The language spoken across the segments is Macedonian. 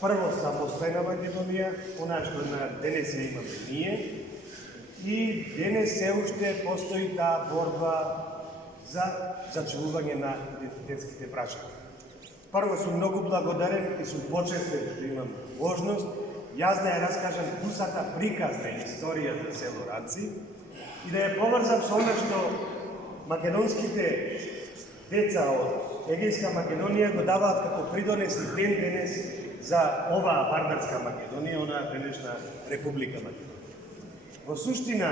прво самостојна Македонија, она што на денес ја имаме ние, и денес се уште постои таа борба за зачувување на идентитетските прашања. Прво сум многу благодарен и сум почестен што имам можност јас да ја раскажам кусата приказна историја на село Ранци и да ја поврзам со она што македонските деца од Егејска Македонија го даваат како придонес и ден денес за оваа Вардарска Македонија, онаа денешна Република Македонија. Во суштина,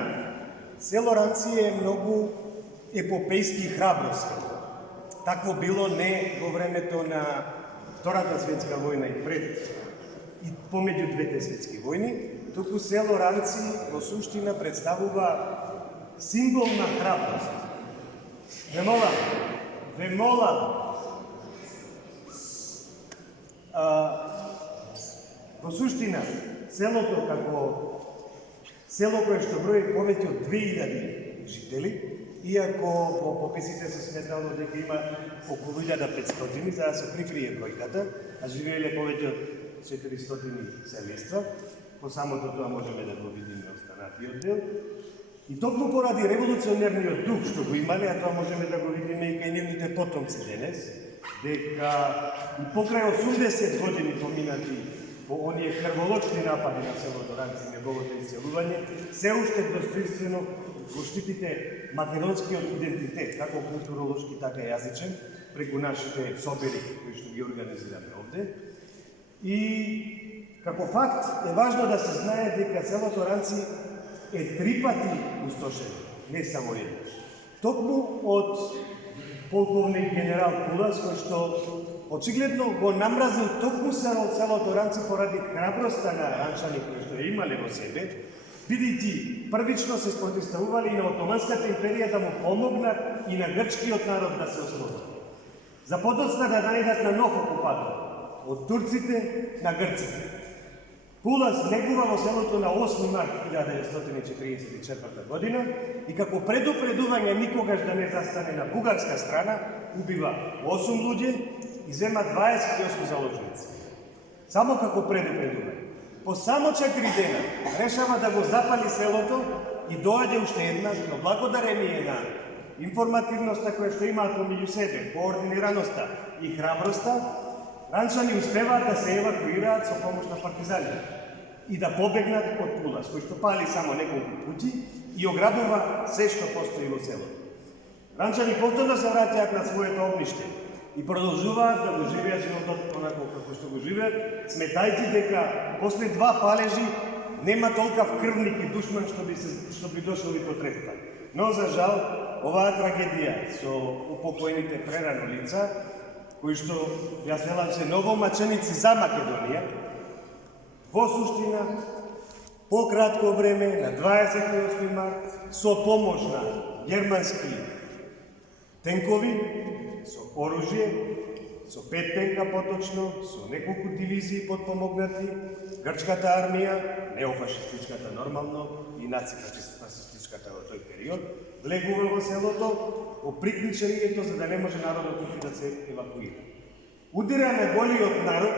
село Ранци е многу епопејски и храброско. Такво било не во времето на Втората светска војна и пред и помеѓу двете светски војни, туку село Ранци во суштина представува символ на храброст. Ве молам, во суштина, селото како село кое што брои повеќе од 2000 жители, иако во пописите се сметало дека има околу 1500, за да се прикрие бројката, а живееле повеќе од 400 селиства, по самото тоа можеме да го видиме останатиот дел. И токму поради револуционерниот дух што го имале, а тоа можеме да го видиме и кај нивните потомци денес, дека и покрај 80 години поминати по оние крволочни напади на селото Ранци и неговото исцелување, се уште достоинствено го штитите македонскиот идентитет, како културолошки, така и јазичен, преку нашите собери кои што ги организираме овде. И како факт е важно да се знае дека селото Ранци е 3 пати устошено, не само еднаш. Токму од полковник генерал Пулас, кој што очигледно го намразил токму селото Ранци поради храброста на ранчани кои што ја имале во себе, бидејќи првично се спротивставували и на Отоманската империја да му помогнат и на грчкиот народ да се ослободи. За подоцна да најдат на нов окупатор од турците на грците. Пулас легува во селото на 8 март 1944 година и како предупредување никогаш да не застане на бугарска страна, убива 8 луѓе и зема 28 заложници. Само како предупредување. По само 4 дена решава да го запали селото и доаѓа уште еднаш, но благодарение на информативноста која што имаат помеѓу себе, координираноста и храброста, ранчани успеваат да се евакуираат со помош на партизани и да побегнат од Пулас, кој што пали само неколку пати и ограбува се што постои во селото. Ранчани повторно се враќаат на своето огниште и продолжуваат да го живеат животот онако како што го живеат, сметајќи дека после 2 палежи нема толкав крвник и душман што би дошол и потрепан. Но за жал, оваа трагедија со упокоените прерано лица, кои што, јас велам, се новомаченици за Македонија, во суштина, по кратко време, на 28 март, со помош на германски тенкови, со оружје, со 5 тенка поточно, со неколку дивизии подпомогнати, грчката армија, неофашистичката нормално и нацифашистичката во тој период, влегува во селото, оприкнича ието за да не може народот да се евакуира. Удира на голиот народ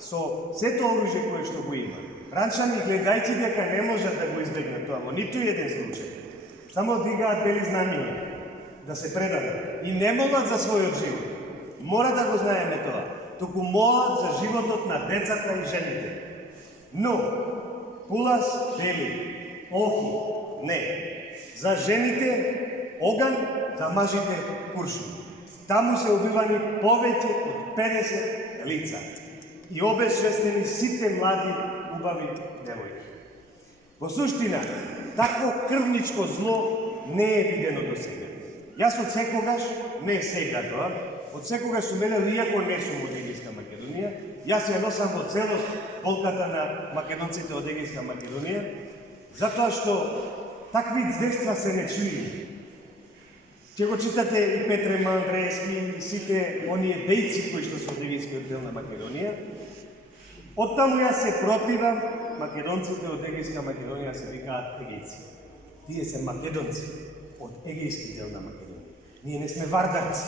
со сето оружје кое што го има. Ранчани, гледајќи дека не можат да го избегнат тоа во ниту еден случај, само дигаат бели знамиња да се предадат и не молат за својот живот. Мора да го знаеме тоа, туку молат за животот на децата и жените. Но Пулас вели: охи, не. За жените оган, за мажите куршум. Таму се убивани повеќе од 50 лица и обезчестени сите млади убави девојки. Во суштина, такво крвничко зло не е видено до сега. Јас од секогаш, не сега тоа, од секогаш сум велел, иако не сум од Егејска Македонија, јас ја носам во целост полката на македонците од Егејска Македонија, затоа што такви зверства се не чуи. Ќе го читате и Петре Мандреевски и сите оние дејци кои што се од Егејскиот дел на Македонија. Оттаму јас се противам македонците од Егејска Македонија се викаат егејци. Тие се македонци од Егејски дел на Македонија. Ние не сме вардарци.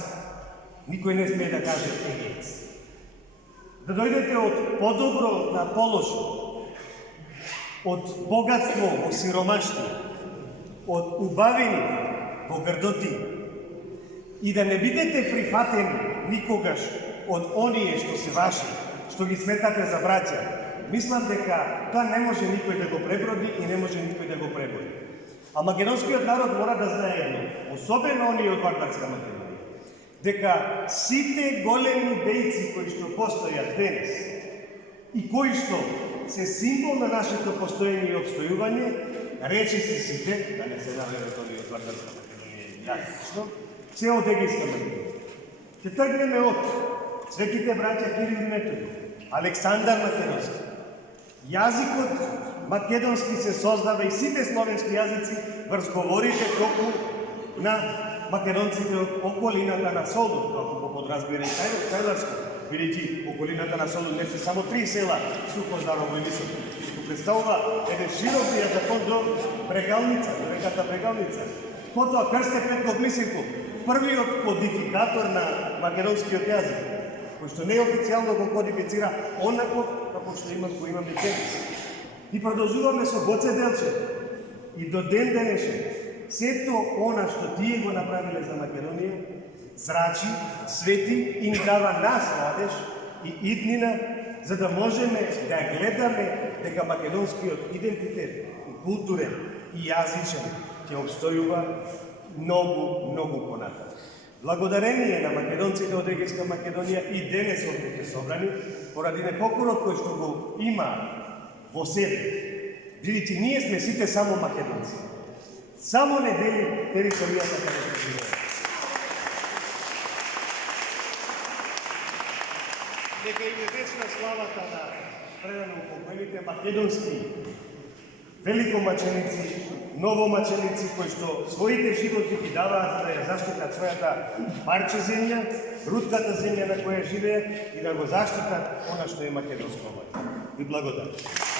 Никој не смее да каже егејци. да дојдете од подобро на полошо, од богатство во сиромаштво, од убавини во грдоти и да не бидете прифатени никогаш од оние што се ваши, што ги сметате за браќа. Мислам дека тоа не може никој да го преброди и не може никој да го пребори. А македонскиот народ мора да знае едно, особено оние од Вардарска Македонија, дека сите големи дејци кои што постојат денес и кои што се символ на нашето постоење и обстојување, речиси сите, да не се наведат оние од Вардарска Македонија, јасно, се од Егејска Македонија. Ќе тргнеме од светите браќа Кирил и Методи, Александар Македонски. Јазикот македонски се создава и сите словенски јазици врз говорите токму на македонците од околината на Солун, како го подразбира и Тајларско, бидејќи околината на Солун не се само 3 села, Сухо, Зарово и Високо. Што представува еден широк дијапазон до Брегалница, до реката Брегалница. Потоа Крсте Петков Мисирков, првиот кодификатор на македонскиот јазик, кој што неофицијално го кодифицира онаков како што го имаме денес. И продолжуваме со Гоце Делчев. И до ден денешен, сето она што тие го направиле за Македонија, зрачи, свети и ни дава нас надеж и иднина, за да можеме да гледаме дека македонскиот идентитет, и културен, и јазичен ќе обстојува многу понатаму. Благодарение на македонците од Егејска Македонија и денес овде собрани, поради непокорот кој што го има во себе, бидејќи ние сме сите само македонци. Само не дели територијата каде што живееме. Дека им е вечна славата на предано упокоените македонски великомаченици, новомаченици кои што своите животи ги даваат за да ја заштитат својата парче земја, рутката земја на која живеат и да го заштитат она што е македонско. Ви благодарам.